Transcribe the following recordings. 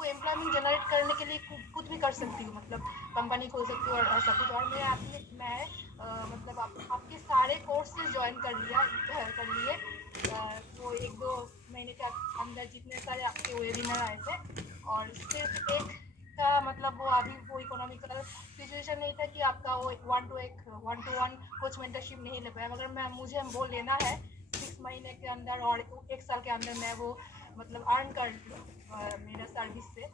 को employment generate करने के लिए कुछ भी कर सकती हूँ, मतलब कंपनी खोल सकती हूँ और ऐसा कुछ। और मैं मतलब आपके सारे कोर्सेज ज्वाइन कर लिए। वो 1-2 महीने के अंदर जितने सारे आपके वेबिनार आए थे, और सिर्फ एक का मतलब वो अभी वो इकोनॉमिकल सिचुएशन नहीं था कि आपका वो 1-to-1 कोच मेंटरशिप नहीं ले पाया, मगर मुझे वो लेना है 6 महीने के अंदर और 1 साल के अंदर मैं वो मतलब अर्न कर लूँ मेरा सर्विस से।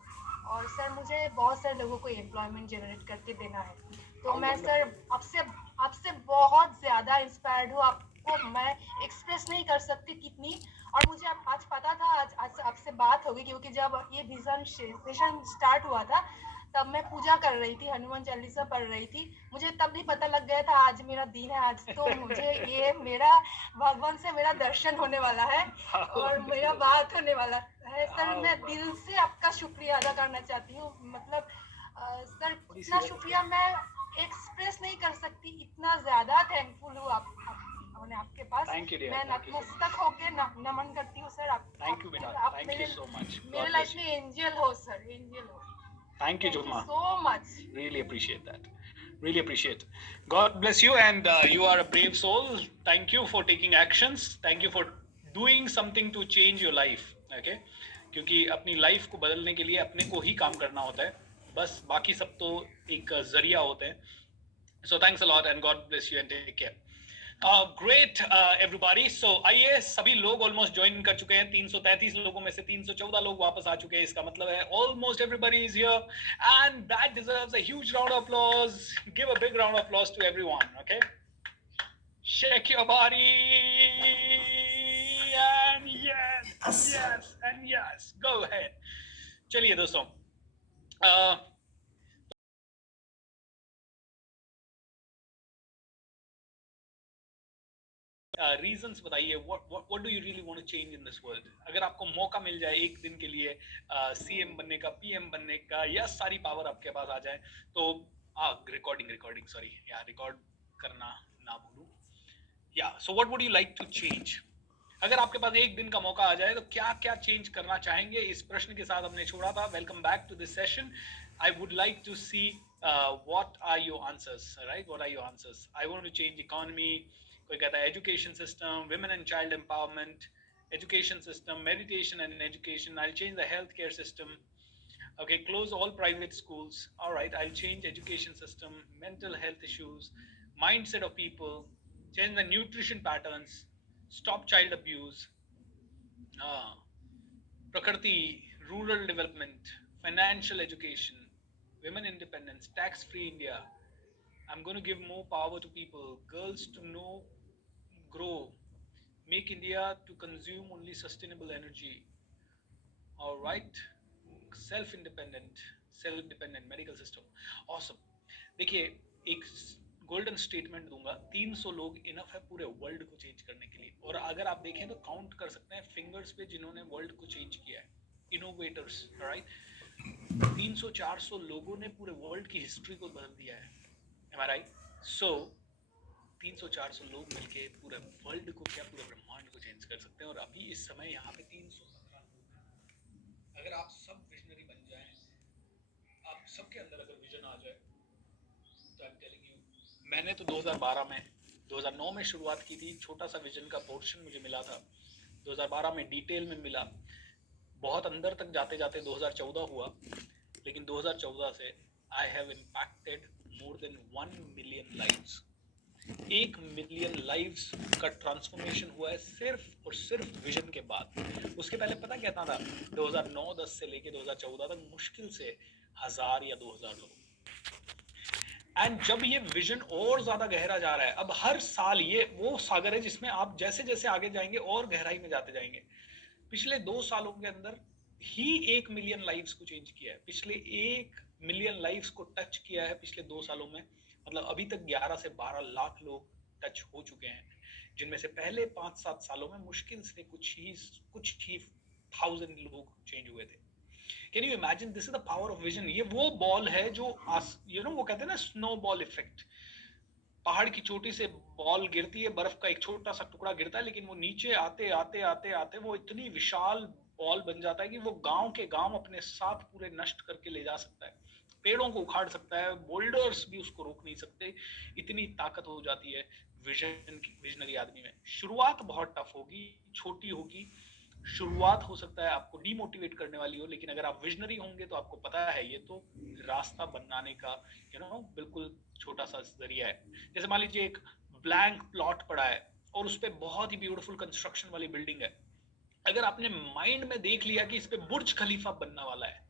और सर मुझे बहुत सारे लोगों को एम्प्लॉयमेंट जनरेट करके देना है, तो मैं सर आपसे आपसे बहुत ज़्यादा इंस्पायर्ड हूँ। आपको मैं एक्सप्रेस नहीं कर सकती कितनी। और मुझे आज पता था, आज आपसे बात होगी, क्योंकि जब ये विजन सेशन स्टार्ट हुआ था तब मैं पूजा कर रही थी, हनुमान चालीसा पढ़ रही थी। मुझे तब भी पता लग गया था आज मेरा दिन है, आज तो मुझे ये मेरा भगवान से मेरा दर्शन होने वाला है और मेरा बात होने वाला है। सर मैं दिल से आपका शुक्रिया अदा करना चाहती हूँ, मतलब सर इतना शुक्रिया मैं एक्सप्रेस नहीं कर सकती, इतना ज्यादा थैंकफुल हूँ आपके पास। मैं नतमस्तक होके नमन करती हूँ सर। आप मेरे लाइफ में एंजल हो सर, एंजल हो। Thank you, Thank you Jumma. so much. Really appreciate that. Really appreciate. God bless you, and you are a brave soul. Thank you for taking actions. Thank you for doing something to change your life. Okay? क्योंकि अपनी life को बदलने के लिए अपने को ही काम करना होता है, बस बाकी सब तो एक जरिया होते हैं. So thanks a lot, and God bless you and take care. Great everybody. So आइए, सभी लोग ऑलमोस्ट ज्वाइन कर चुके हैं. 333 लोगों में से 314 लोग वापस आ चुके हैं. इसका मतलब है almost everybody is here, and that deserves a huge round of applause. Give a big round of applause to everyone. Okay, shake your body, and yes and yes, go ahead. चलिए दोस्तों, रीजंस बताइए. What do you really want to change in this world? अगर आपको मौका मिल जाए एक दिन के लिए सीएम बनने का, पीएम बनने का, या सारी पावर आपके पास आ जाए, तो रिकॉर्डिंग सॉरी, या रिकॉर्ड करना ना भूलूं. या so what would you like to change? अगर आपके पास एक दिन का मौका आ जाए तो क्या क्या चेंज करना चाहेंगे? इस प्रश्न के साथ हमने छोड़ा था. Welcome back to this session. I would like to see what are your answers, right? What are your answers? I want to change economy. कोई कहता है education system, women and child empowerment, education system, meditation and education. I change the health care system. Okay, close all private schools. All right, I'll change education system, mental health issues, mindset of people, change the nutrition patterns, stop child abuse, prakriti, rural development, financial education, women independence, tax free India. I'm going to give more power to people, girls to know, grow, make India to consume only sustainable energy. All right, self dependent medical system. Awesome. देखिए, एक golden statement दूंगा. 300 लोग enough है पूरे world को change करने के लिए. और अगर आप देखें तो काउंट कर सकते हैं फिंगर्स पे जिन्होंने वर्ल्ड को चेंज किया है, इनोवेटर्स, राइट? 300-400 लोगों ने पूरे वर्ल्ड की हिस्ट्री को बदल दिया है. Am I right? सो 300-400 लोग मिलके पूरे वर्ल्ड को, क्या पूरे ब्रह्मांड को चेंज कर सकते हैं. और अभी इस समय यहाँ पे 315 लोग. अगर आप सब विजनरी बन जाएं, आप सबके अंदर अगर विजन आ जाए, तो आई एम टेलिंग यू. मैंने तो 2009 में शुरुआत की थी. छोटा सा विजन का पोर्शन मुझे मिला था. 2012 में डिटेल में मिला. बहुत अंदर तक जाते जाते 2014 हुआ. लेकिन 2014 से I have impacted more than 1 million lives. 1 million lives का ट्रांसफॉर्मेशन हुआ है सिर्फ और सिर्फ विजन के बाद. उसके पहले पता क्या था? 2009-10 से लेके 2014 तक मुश्किल से 1000 या 2000 लोग. एंड जब ये विजन और ज्यादा गहरा जा रहा है, अब हर साल ये वो सागर है जिसमें आप जैसे जैसे आगे जाएंगे और गहराई में जाते जाएंगे. पिछले 2 सालों के अंदर ही 1 मिलियन लाइव्स को चेंज किया है. पिछले 1 मिलियन लाइव्स को टच किया है पिछले 2 सालों में. मतलब अभी तक 11 से 12 लाख लोग टच हो चुके हैं, जिनमें से पहले 5-7 सालों में मुश्किल से कुछ ही 1000 लोग चेंज हुए थे. Can you imagine? This is the power of vision. ये वो बॉल है जो वो कहते हैं ना, स्नो बॉल इफेक्ट. पहाड़ की चोटी से बॉल गिरती है, बर्फ का एक छोटा सा टुकड़ा गिरता है, लेकिन वो नीचे आते आते आते आते वो इतनी विशाल वॉल बन जाता है कि वो गांव के गांव अपने साथ पूरे नष्ट करके ले जा सकता है, पेड़ों को उखाड़ सकता है, बोल्डर्स भी उसको रोक नहीं सकते, इतनी ताकत हो जाती है विजनरी आदमी में। शुरुआत बहुत टफ होगी, छोटी होगी, शुरुआत हो सकता है आपको डीमोटिवेट करने वाली हो, लेकिन अगर आप विजनरी होंगे तो आपको पता है ये तो रास्ता बनाने का बिल्कुल छोटा सा जरिया है। जैसे मान लीजिए एक ब्लैंक प्लॉट पड़ा है और उस पर बहुत ही ब्यूटीफुल कंस्ट्रक्शन वाली बिल्डिंग है। अगर आपने माइंड में देख लिया कि इस पे बुर्ज खलीफा बनने वाला है,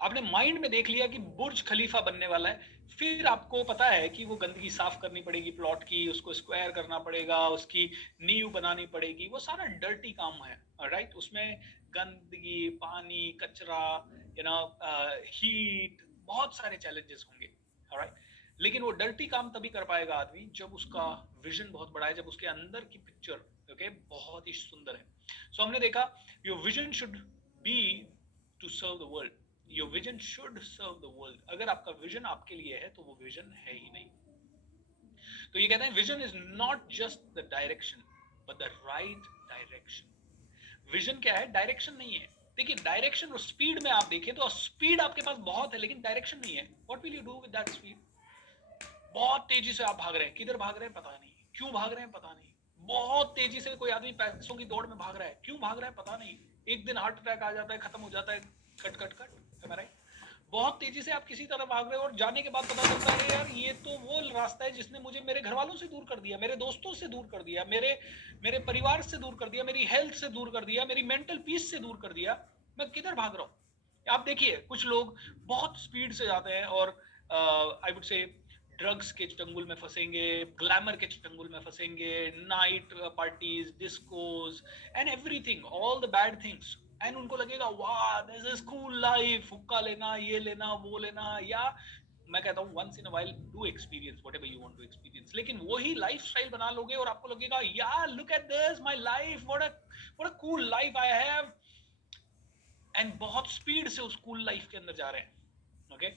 आपने माइंड में देख लिया कि बुर्ज खलीफा बनने वाला है, फिर आपको पता है कि वो गंदगी साफ करनी पड़ेगी प्लॉट की, उसको स्क्वायर करना पड़ेगा, उसकी नींव बनानी पड़ेगी, वो सारा डर्टी काम है, राइट। उसमें गंदगी, पानी, कचरा, हीट, बहुत सारे चैलेंजेस होंगे, राइट। लेकिन वो डर्टी काम तभी कर पाएगा आदमी जब उसका विजन बहुत बड़ा है, जब उसके अंदर की पिक्चर बहुत ही सुंदर है। सो हमने देखा your vision should be to serve the world, your vision should serve the world. अगर आपका विजन आपके लिए है तो वो विजन है ही नहीं। तो ये कहते हैं vision is not just the direction but the right direction. Vision क्या है? डायरेक्शन नहीं है। देखिए डायरेक्शन और स्पीड में आप देखें तो स्पीड आपके पास बहुत है लेकिन डायरेक्शन नहीं है। What will you do with that speed? बहुत तेजी से आप भाग रहे हैं, किधर भाग रहे हैं पता नहीं, क्यों भाग रहे हैं पता नहीं। बहुत तेजी से कोई आदमी पैसों की दौड़ में भाग रहा है, क्यों भाग रहा है पता नहीं, एक दिन हार्ट अटैक आ जाता है, खत्म हो जाता है, कट कट कट, है राइट। बहुत तेजी से आप किसी तरह भाग रहे हो और जाने के बाद पता चलता है यार ये तो वो रास्ता है जिसने मुझे मेरे घर वालों से दूर कर दिया, मेरे दोस्तों से दूर कर दिया, मेरे परिवार से दूर कर दिया, मेरी हेल्थ से दूर कर दिया, मेरी मेंटल पीस से दूर कर दिया। मैं किधर भाग रहा हूँ? आप देखिए कुछ लोग बहुत स्पीड से जाते हैं और आई वुड से ड्रग्स के चंगुल में फंसेंगे, ग्लैमर के चंगुल में फंसेंगे, night parties, discos and everything, all the bad things, and उनको लगेगा वाह दिस इज कूल लाइफ, हुक्का लेना, ये लेना, वो लेना। या मैं कहता हूँ once in a while do experience whatever you want to experience, लेकिन वही लाइफस्टाइल बना लोगे और आपको लगेगा यार look at this my life, what a cool life I have, and बहुत स्पीड से उस कूल लाइफ के अंदर जा रहे हैं। ओके,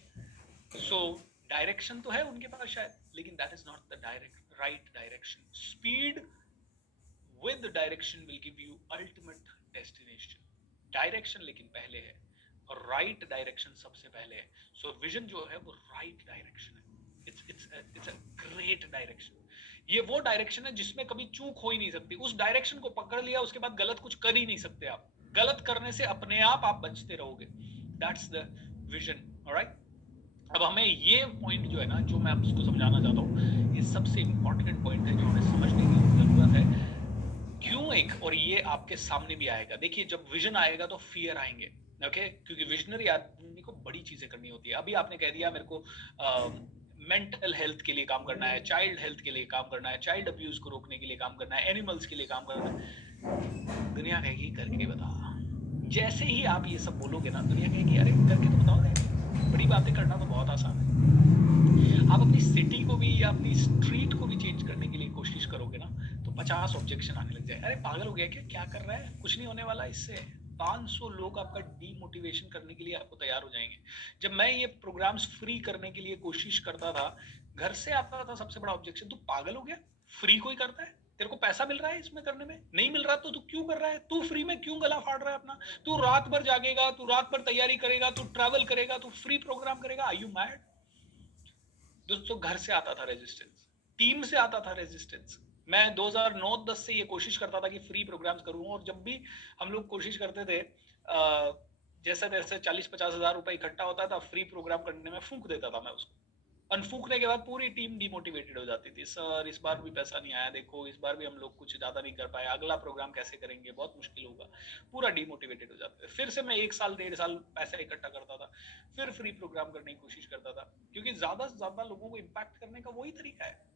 सो डायरेक्शन तो है उनके पास शायद, लेकिन that is not the direct right direction. Speed with direction will give you ultimate destination. Direction लेकिन पहले है और राइट डायरेक्शन सबसे पहले है। सो विजन जो है वो राइट डायरेक्शन है, इट्स अ ग्रेट डायरेक्शन। ये वो डायरेक्शन है जिसमें कभी चूक हो ही नहीं सकती। उस डायरेक्शन को पकड़ लिया उसके बाद गलत कुछ कर ही नहीं सकते आप, गलत करने से अपने आप बचते रहोगे। That's the vision, alright. अब हमें ये पॉइंट जो है ना, जो मैं आपको समझाना चाहता हूँ, ये सबसे इंपॉर्टेंट पॉइंट है जो हमें समझने की जरूरत है। क्यों? एक और ये आपके सामने भी आएगा। देखिए जब विजन आएगा तो फियर आएंगे, ओके, क्योंकि विजनरी आदमी को बड़ी चीजें करनी होती है। अभी आपने कह दिया मेरे को मेंटल हेल्थ के लिए काम करना है, चाइल्ड हेल्थ के लिए काम करना है, चाइल्ड अब्यूज को रोकने के लिए काम करना है, एनिमल्स के लिए काम करना है। दुनिया कहेगी करके बता। जैसे ही आप ये सब बोलोगे ना, दुनिया कहेगी अरे करके तो बताओ दे, बड़ी बातें करना तो बहुत आसान है। आप अपनी सिटी को भी या अपनी स्ट्रीट को भी चेंज करने के लिए कोशिश करोगे ना तो 50 ऑब्जेक्शन आने लग जाए। अरे पागल हो गया क्या कर रहा है, कुछ नहीं होने वाला इससे। 500 लोग आपका डीमोटिवेशन करने के लिए आपको तैयार हो जाएंगे। जब मैं ये प्रोग्राम्स फ्री करने के लिए कोशिश करता था, घर से आता था सबसे बड़ा ऑब्जेक्शन, तू पागल हो गया, फ्री कोई करता है, तेरे को पैसा मिल रहा है इसमें करने में, नहीं मिल रहा तो तू क्यों कर रहा है, तू फ्री में क्यों गला फाड़ रहा है अपना, तू रात भर जागेगा, तू रात भर तैयारी करेगा, तू ट्रैवल करेगा, तू फ्री प्रोग्राम करेगा, आर यू मैड? दोस्तों घर से आता था रेजिस्टेंस, टीम से आता था रेजिस्टेंस। मैं 2009-10 से ये कोशिश करता था कि फ्री प्रोग्राम्स करूं, और जब भी हम लोग कोशिश करते थे जैसे तैसे 40-50 हजार रुपए इकट्ठा होता था, फ्री प्रोग्राम करने में फूंक देता था मैं उसको। फूंकने के बाद पूरी टीम डिमोटिवेटेड हो जाती थी, सर इस बार भी पैसा नहीं आया, देखो इस बार भी हम लोग कुछ ज्यादा नहीं कर पाए, अगला प्रोग्राम कैसे करेंगे, बहुत मुश्किल होगा, पूरा डिमोटिवेटेड हो जाते थे। फिर से मैं 1 साल 1.5 साल पैसा इकट्ठा करता था, फिर फ्री प्रोग्राम करने की कोशिश करता था, क्योंकि ज्यादा से ज्यादा लोगों को इम्पैक्ट करने का वही तरीका है।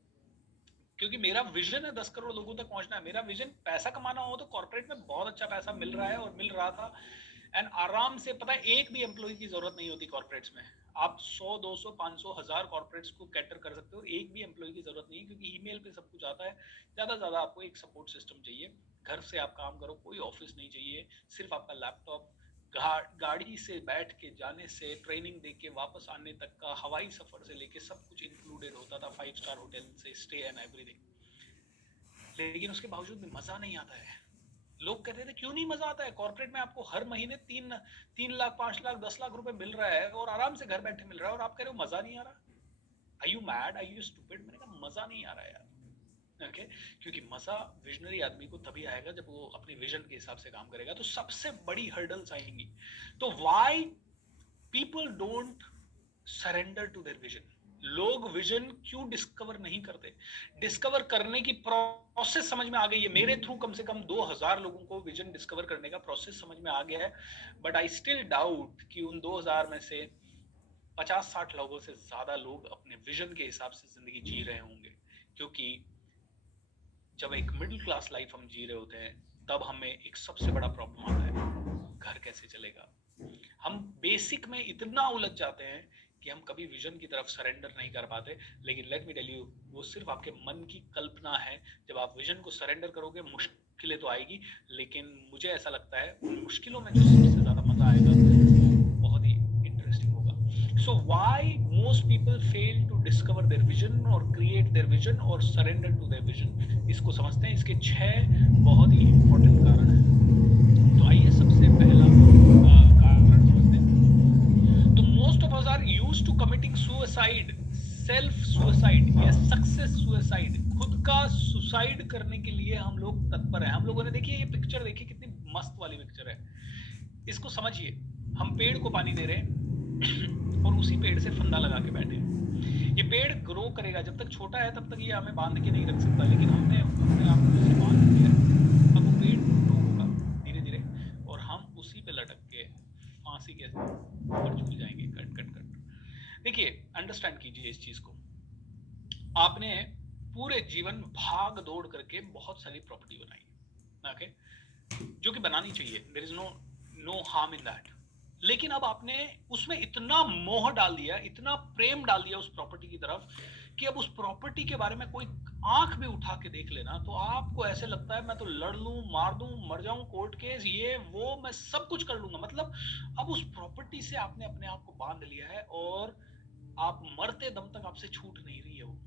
क्योंकि मेरा विजन है 10 करोड़ लोगों तक पहुंचना है। मेरा विजन पैसा कमाना हो तो कॉर्पोरेट में बहुत अच्छा पैसा मिल रहा है और मिल रहा था, एंड आराम से, पता है एक भी एम्प्लॉय की जरूरत नहीं होती कॉर्पोरेट्स में। आप 100, 200, 500, 1000 कॉर्पोरेट्स को कैटर कर सकते हो, एक भी एम्प्लॉय की जरूरत नहीं है, क्योंकि ईमेल पे सब कुछ आता है। ज्यादा से ज्यादा आपको एक सपोर्ट सिस्टम चाहिए, घर से आप काम करो, कोई ऑफिस नहीं चाहिए, सिर्फ आपका लैपटॉप, गाड़ी से बैठ के जाने से ट्रेनिंग देके वापस आने तक का हवाई सफर से लेके सब कुछ इंक्लूडेड होता था, 5 स्टार होटल से स्टे एंड एवरीथिंग। लेकिन उसके बावजूद भी मजा नहीं आता है। लोग कहते थे क्यों नहीं मजा आता है, कॉर्पोरेट में आपको हर महीने 3 लाख 5 लाख 10 लाख रुपए मिल रहा है और आराम से घर बैठे मिल रहा है और आप कह रहे हो मजा नहीं आ रहा, are you mad, are you stupid? मैंने कहा मजा नहीं आ रहा यार, ओके क्योंकि मजा विजनरी आदमी को तभी आएगा जब वो अपने विजन के हिसाब से काम करेगा। तो सबसे बड़ी हर्डल्स आएंगी। तो why people don't surrender to their vision? लोग विजन क्यों डिस्कवर नहीं करते? डिस्कवर करने की प्रोसेस समझ में आ गई है मेरे थ्रू, कम से कम 2000 लोगों को विजन डिस्कवर करने का प्रोसेस समझ में आ गया है। बट आई स्टिल डाउट कि उन 2000 में से 50-60 लोगों से ज्यादा लोग अपने विजन के हिसाब से जिंदगी जी रहे होंगे। क्योंकि जब एक मिडिल क्लास लाइफ हम जी रहे होते हैं तब हमें एक सबसे बड़ा प्रॉब्लम आता है, घर कैसे चलेगा। हम बेसिक में इतना उलझ जाते हैं कि हम कभी विजन की तरफ सरेंडर नहीं कर पाते। लेकिन लेट मी टेल यू, वो सिर्फ आपके मन की कल्पना है। जब आप विजन को सरेंडर करोगे मुश्किलें तो आएगी, लेकिन मुझे ऐसा लगता है उन मुश्किलों में जो सबसे ज्यादा मजा आएगा वो बहुत ही इंटरेस्टिंग होगा। So why most people fail to discover their vision or create their vision or surrender to their vision? इसको समझते हैं, इसके 6 बहुत ही इंपॉर्टेंट कारण हैं। तो आइए सबसे पहला कारण समझते हैं। तो most of us are used to committing suicide, self suicide या सक्सेस सुसाइड। खुद का सुसाइड करने के लिए हम लोग तत्पर हैं। हम लोगों ने देखिए ये पिक्चर देखिए, कितनी मस्त वाली पिक्चर है। इसको समझिए, हम पेड़ को पानी दे रहे हैं और उसी पेड़ से फंदा लगा के बैठे हैं। ये पेड़ ग्रो करेगा, जब तक छोटा है तब तक ये हमें बांध के नहीं रख सकता, लेकिन हमने अपने आप को इसे बांध दिया है। अब वो पेड़ ग्रो होगा धीरे धीरे और हम उसी पे लटक के फांसी के ऊपर झूल जाएंगे, कट कट कट। देखिए अंडरस्टैंड कीजिए इस चीज को। आपने पूरे जीवन भाग दौड़ करके बहुत सारी प्रॉपर्टी बनाई, ओके, जो कि बनानी चाहिए, there is no harm in that. लेकिन अब आपने उसमें इतना मोह डाल दिया, इतना प्रेम डाल दिया उस प्रॉपर्टी की तरफ कि अब उस प्रॉपर्टी के बारे में कोई आंख भी उठा के देख लेना तो आपको ऐसे लगता है मैं तो लड़ लूं, मार दूं, मर जाऊं, कोर्ट केस ये वो मैं सब कुछ कर लूंगा। मतलब अब उस प्रॉपर्टी से आपने अपने आप को बांध लिया है और आप मरते दम तक आपसे छूट नहीं रही है वो।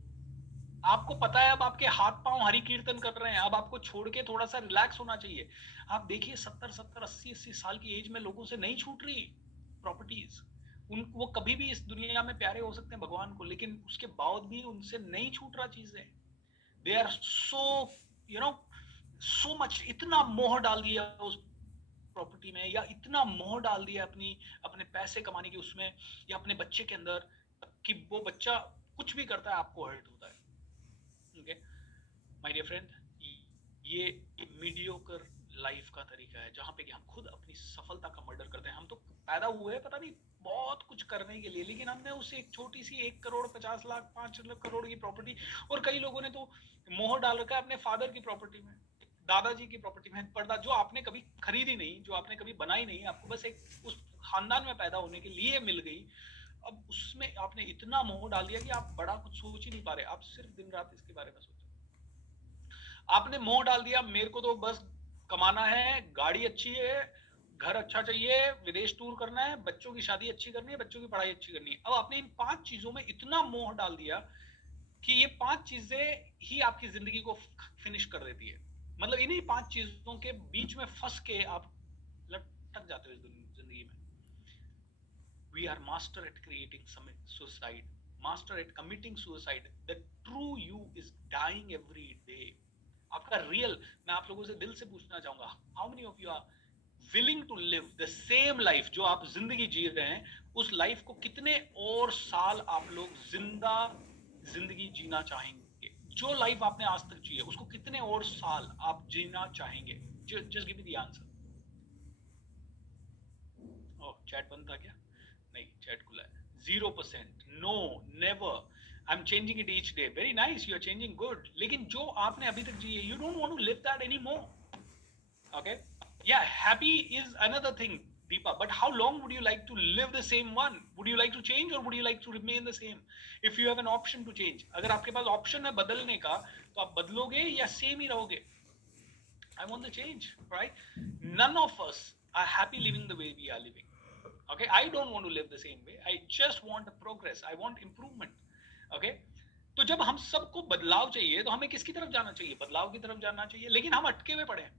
आपको पता है अब आपके हाथ पांव हरि कीर्तन कर रहे हैं, अब आपको छोड़ के थोड़ा सा रिलैक्स होना चाहिए। आप देखिए 70-70, 80-80 साल की एज में लोगों से नहीं छूट रही प्रॉपर्टीज। वो कभी भी इस दुनिया में प्यारे हो सकते हैं भगवान को, लेकिन उसके बावजूद भी उनसे नहीं छूट रहा चीजें। They are so you know so much, इतना मोह डाल दिया उस प्रॉपर्टी में, या इतना मोह डाल दिया अपने पैसे कमाने की उसमें, या अपने बच्चे के अंदर, कि वो बच्चा कुछ भी करता है आपको हर्ट होता है। ओके माय डियर फ्रेंड, ये मीडियोकर लाइफ का तरीका है जहां पे कि हम खुद अपनी सफलता का मर्डर करते हैं। हम तो पैदा हुए हैं पता नहीं बहुत कुछ करने के लिए, लेकिन हमने उसे एक छोटी सी 1 करोड़ 50 लाख 5 करोड़ की प्रॉपर्टी, और कई लोगों ने तो मोह डाल रखा है अपने फादर की प्रॉपर्टी में, दादाजी की प्रॉपर्टी में, पर्दा जो आपने कभी खरीदी नहीं, जो आपने कभी बनाई नहीं, आपको बस एक उस खानदान में पैदा होने के लिए मिल गई। अब उसमें आपने इतना मोह डाल दिया कि आप बड़ा कुछ सोच ही नहीं पा रहे, आप सिर्फ दिन रात इसके बारे में सोचो। आपने मोह डाल दिया मेरे को तो बस कमाना है, गाड़ी अच्छी है, घर अच्छा चाहिए, विदेश टूर करना है, बच्चों की शादी अच्छी करनी है, बच्चों की पढ़ाई अच्छी करनी है। अब आपने इन 5 चीजों में इतना मोह डाल दिया कि ये 5 चीजें ही आपकी जिंदगी को फिनिश कर देती है। मतलब इन्हीं 5 चीजों के बीच में फंस के आप लटक जाते हो इस जिंदगी में। We are master at creating suicide, master at committing suicide. The true you is dying every day. आपका रियल, मैं आप लोगों से दिल से पूछना चाहूंगा, how many of you are willing to live the same life जो आप जिंदगी जी रहे हैं, उस लाइफ को कितने और साल आप लोग जिंदगी जीना चाहेंगे? जो लाइफ आपने आज तक जी है उसको कितने और साल आप जीना चाहेंगे? Just give me the answer. Oh chat बंद था क्या? नहीं, चैट खुला है। 0%, no, never, I am changing it each day. Very nice, you are changing good. लेकिन जो आपने अभी तक जी है, you don't want to live that any more. Okay या happy is another thing Deepa, but how long would you like to live the same one? Would you like to change or would you like to remain the same? If you have an option to change, अगर आपके पास option है बदलने का तो आप बदलोगे या same ही रहोगे? I want the change, right? None of us are happy living the way we are living. Okay, I don't want to live the same way. I just want a progress, I want improvement. Okay, तो जब हम सबको बदलाव चाहिए तो हमें किसकी तरफ जाना चाहिए? बदलाव की तरफ जाना चाहिए। लेकिन हम अटके हुए पड़े हैं,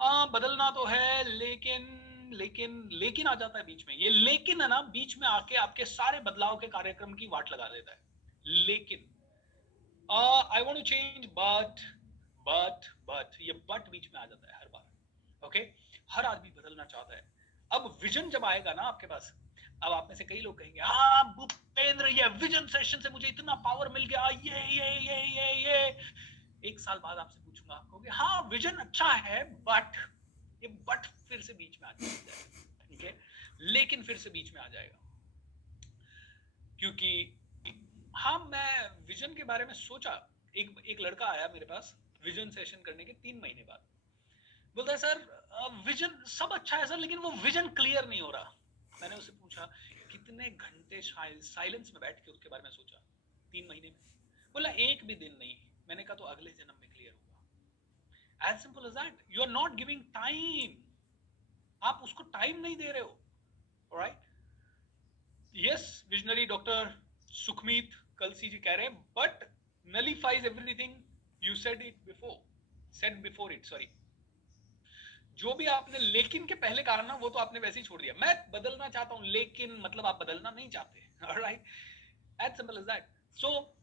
बदलना तो है, लेकिन लेकिन आ जाता है बीच में। ये लेकिन है ना, बीच में आके आपके सारे बदलाव के कार्यक्रम की वाट लगा देता है। लेकिन I want to change, but ये बट बीच में आ जाता है हर बार। ओके, हर आदमी बदलना चाहता है। अब विजन जब आएगा ना आपके पास, अब आप में से कई लोग कहेंगे, हाँ भूपेंद्र, ये विजन सेशन से मुझे इतना पावर मिल गया, ये एक साल बाद आपसे पूछूंगा, आप कहोगे हाँ विजन अच्छा है, बट ये बट फिर से बीच में आ जाएगा। ठीक है, लेकिन फिर से बीच में आ जाएगा, क्योंकि हाँ मैं विजन के बारे में सोचा। एक लड़का आया मेरे पास विजन सेशन करने के 3 महीने बाद, बोलता है सर विजन सब अच्छा है सर, लेकिन वो विजन क्लियर नहीं हो रहा। मैंने उससे पूछा कितने घंटे साइलेंस में बैठ के उसके बारे में सोचा 3 महीने में? बोला एक भी दिन नहीं। मैंने कहा तो अगले जन्म में क्लियर होगा। As simple as that. You are not giving time, आप उसको टाइम नहीं दे रहे हो। Alright, yes, visionary doctor Sukhmeet Kalsi ji कह रहे हैं, but nullifies everything you said before it, sorry. जो भी आपने लेकिन के पहले कहा ना, वो तो आपने वैसे ही छोड़ दिया। मैं बदलना चाहता हूं, लेकिन मतलब आप बदलना नहीं चाहते। Alright, as simple as that. So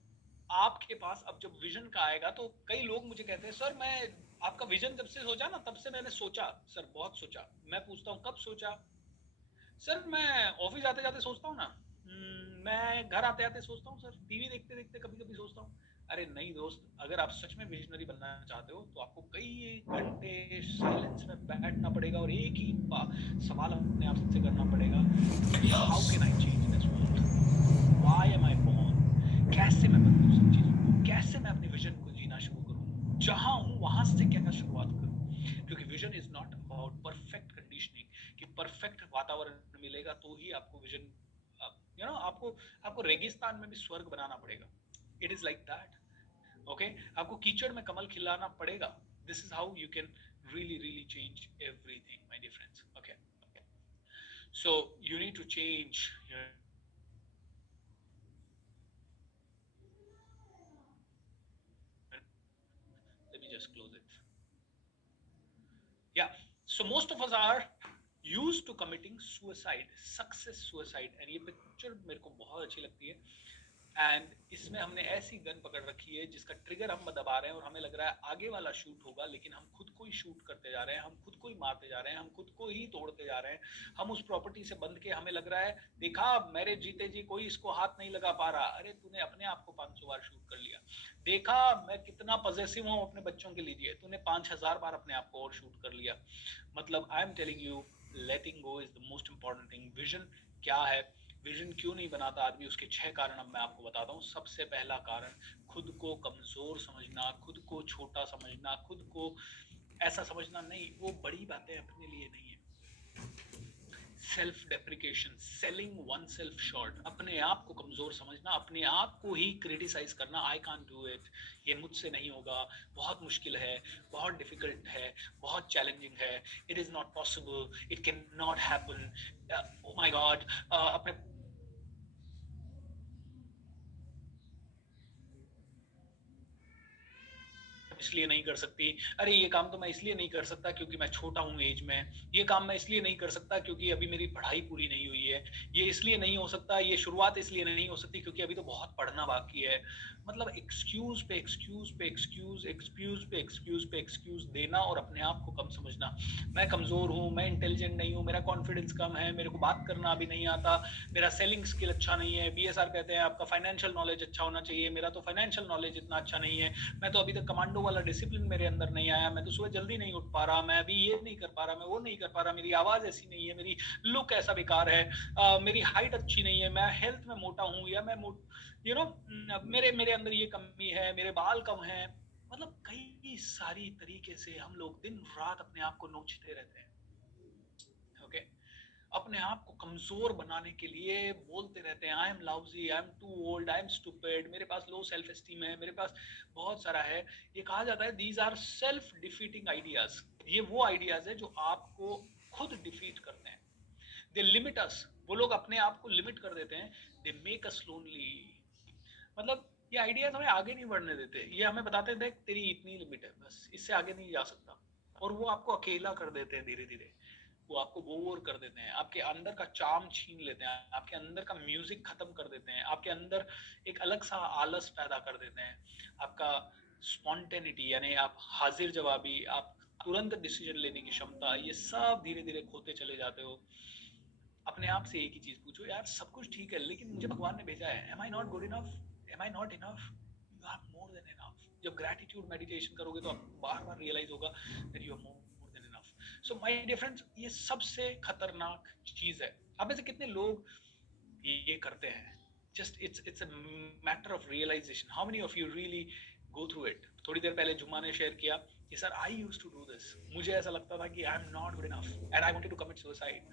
आपके पास अब जब विजन का आएगा, तो कई लोग मुझे कहते हैं सर मैं आपका विजन जब से सोचा ना, तब से मैंने सोचा सर, बहुत सोचा। मैं पूछता हूं कब सोचा? सर मैं ऑफिस आते जाते सोचता हूँ ना, मैं घर आते आते सोचता हूँ सर, टीवी देखते देखते कभी कभी सोचता हूँ। अरे नहीं दोस्त, अगर आप सच में विजनरी बनना चाहते हो, तो आपको कई घंटे साइलेंस में बैठना पड़ेगा और एक ही सवाल अपने आप से करना पड़ेगा, how can I change this world, why am I born, कैसे मैं बदलूं सब चीजों को, कैसे मैं अपने विजन को जीना शुरू करूं, जहां हूं वहां से क्या शुरुआत करूं। क्योंकि vision is not about perfect conditioning, कि परफेक्ट वातावरण मिलेगा तो ही आपको विजन, आपको आपको रेगिस्तान में भी स्वर्ग बनाना पड़ेगा। It is like that. Okay, आपको कीचड़ में कमल खिलाना पड़ेगा। This is how you can really really change everything, my dear friends. Okay, so you need to change your, let me just close it. Yeah, so most of us are used to committing suicide, success suicide, and ये picture मेरे को बहुत अच्छी लगती है। And इसमें हमने ऐसी गन पकड़ रखी है जिसका ट्रिगर हम दबा रहे हैं, और हमें लग रहा है आगे वाला शूट होगा, लेकिन हम खुद को ही शूट करते जा रहे हैं, हम खुद को ही मारते जा रहे हैं, हम खुद को ही तोड़ते जा रहे हैं। हम उस प्रॉपर्टी से बंध के हमें लग रहा है, देखा मेरे जीते जी कोई इसको हाथ नहीं लगा पा रहा। अरे तूने अपने आप को 500 बार शूट कर लिया। देखा मैं कितना पॉजेसिव हूँ अपने बच्चों के लिए, तूने 5000 बार अपने आप को और शूट कर लिया। मतलब I am telling you, letting go is the most important thing. Vision क्या है, विजन क्यों नहीं बनाता आदमी, उसके 6 कारण अब मैं आपको बताता हूँ। सबसे पहला कारण, खुद को कमजोर समझना, खुद को छोटा समझना, खुद को ऐसा समझना नहीं, वो बड़ी बातें अपने लिए नहीं है। Self depreciation, selling one self short, अपने आप को कमजोर समझना, अपने आप को ही क्रिटिसाइज करना, आई कांट डू इट, ये मुझसे नहीं होगा, बहुत मुश्किल है, बहुत डिफिकल्ट है, बहुत चैलेंजिंग है, it is not possible, it can not happen, oh my God. अपने इसलिए नहीं कर सकती, अरे ये काम तो मैं इसलिए नहीं कर सकता क्योंकि मैं छोटा हूँ एज में, ये काम मैं इसलिए नहीं कर सकता क्योंकि अभी मेरी पढ़ाई पूरी नहीं हुई है, ये इसलिए नहीं हो सकता, ये शुरुआत इसलिए नहीं हो सकती क्योंकि अभी तो बहुत पढ़ना बाकी है। मतलब एक्सक्यूज पे एक्सक्यूज पे एक्सक्यूज, एक्सक्यूज पे एक्सक्यूज पे एक्सक्यूज देना, और अपने आप को कम समझना। मैं कमजोर हूँ, मैं इंटेलिजेंट नहीं हूँ, मेरा कॉन्फिडेंस कम है, मेरे को बात करना अभी नहीं आता, मेरा सेलिंग स्किल अच्छा नहीं है। बीएसआर कहते हैं आपका फाइनेंशियल नॉलेज अच्छा होना चाहिए, मेरा तो फाइनेंशियल नॉलेज इतना अच्छा नहीं है, मैं तो अभी तक कमांडो वाला डिसिप्लिन मेरे अंदर नहीं आया, मैं तो सुबह जल्दी नहीं उठ पा रहा, मैं अभी ये नहीं कर पा रहा, मैं वो नहीं कर पा रहा, मेरी आवाज ऐसी नहीं है, मेरी लुक ऐसा बेकार है, मेरी हाइट अच्छी नहीं है, मैं हेल्थ में मोटा हूँ, या मैं मेरे मेरे अंदर ये कमी है, मेरे बाल कम है। मतलब कई सारी तरीके से हम लोग दिन रात अपने आप को नोचते रहते हैं। ओके, अपने आप को कमजोर बनाने के लिए बोलते रहते हैं, I am lousy, I am too old, I am stupid, मेरे पास लो सेल्फ एस्टीम है, मेरे पास बहुत सारा है। ये कहा जाता है these are self defeating ideas. ये वो आइडियाज है जो आपको खुद डिफीट करते हैं। दे लिमिट अस, वो लोग अपने आप को लिमिट कर देते हैं। They make us lonely. मतलब ये आइडियाज हमें आगे नहीं बढ़ने देते, ये हमें बताते थे तेरी इतनी लिमिट है, बस इससे आगे नहीं जा सकता। और वो आपको अकेला कर देते हैं धीरे धीरे, वो आपको बोर कर देते हैं, आपके अंदर का चार्म छीन लेते हैं, आपके अंदर का म्यूजिक खत्म कर देते हैं, आपके अंदर एक अलग सा आलस पैदा कर देते हैं, आपका स्पॉन्टेनिटी यानी आप हाजिर जवाबी, आप तुरंत डिसीजन लेने की क्षमता, ये सब धीरे धीरे खोते चले जाते हो। अपने आप से एक ही चीज पूछो, यार सब कुछ ठीक है लेकिन मुझे भगवान ने भेजा है, am I not good enough, am I not enough, you are more than enough. जब ग्रेटिट्यूड मेडिटेशन करोगे तो आपको बार बार रियलाइज होगा that you are more than enough. So my dear friends, ये सबसे खतरनाक चीज है। आप में से कितने लोग ये करते हैं? Just it's a matter of realization. How many of you really go through it? थोड़ी देर पहले जुम्मा ने शेयर किया कि sir I used to do this, मुझे ऐसा लगता था कि I am not good enough and I wanted to commit suicide.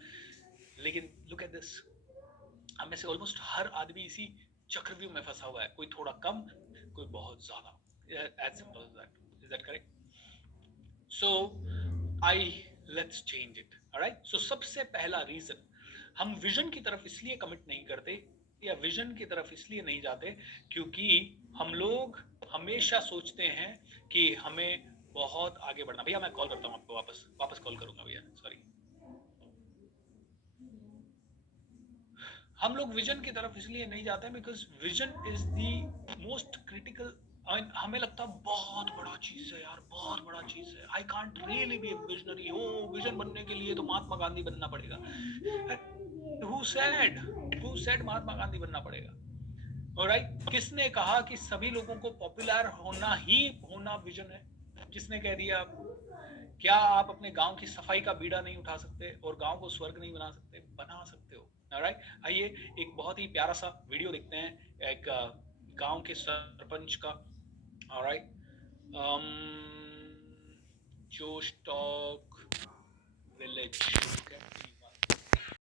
लेकिन लुक एट दिस, हम में से ऑलमोस्ट हर आदमी इसी चक्रव्यूह में फंसा हुआ है, कोई थोड़ा कम, कोई बहुत ज्यादा। As simple as that. Is that correct? So let's change it. Alright, so सबसे पहला रीजन हम विजन की तरफ इसलिए कमिट नहीं करते या विजन की तरफ इसलिए नहीं जाते क्योंकि हम लोग हमेशा सोचते हैं कि हमें बहुत आगे बढ़ना। भैया मैं कॉल करता हूँ आपको, वापस कॉल करूंगा भैया, सॉरी। हम लोग विजन की तरफ इसलिए नहीं जाते हैं because vision is the most critical. हमें लगता है बहुत बड़ा चीज है यार, बहुत बड़ा चीज है, I can't really be visionary. हो विजन बनने के लिए तो महात्मा गांधी बनना पड़ेगा। हु सेड महात्मा गांधी बनना पड़ेगा? ऑलराइट, किसने कहा कि सभी लोगों को पॉपुलर होना विजन है? किसने कह दिया? क्या आप अपने गांव की सफाई का बीड़ा नहीं उठा सकते और गांव को स्वर्ग नहीं बना सकते? बना सकते हो। ऑलराइट, आइए एक बहुत ही प्यारा सा वीडियो देखते हैं एक गांव के सरपंच का। ऑलराइट, जोश टॉक विलेज।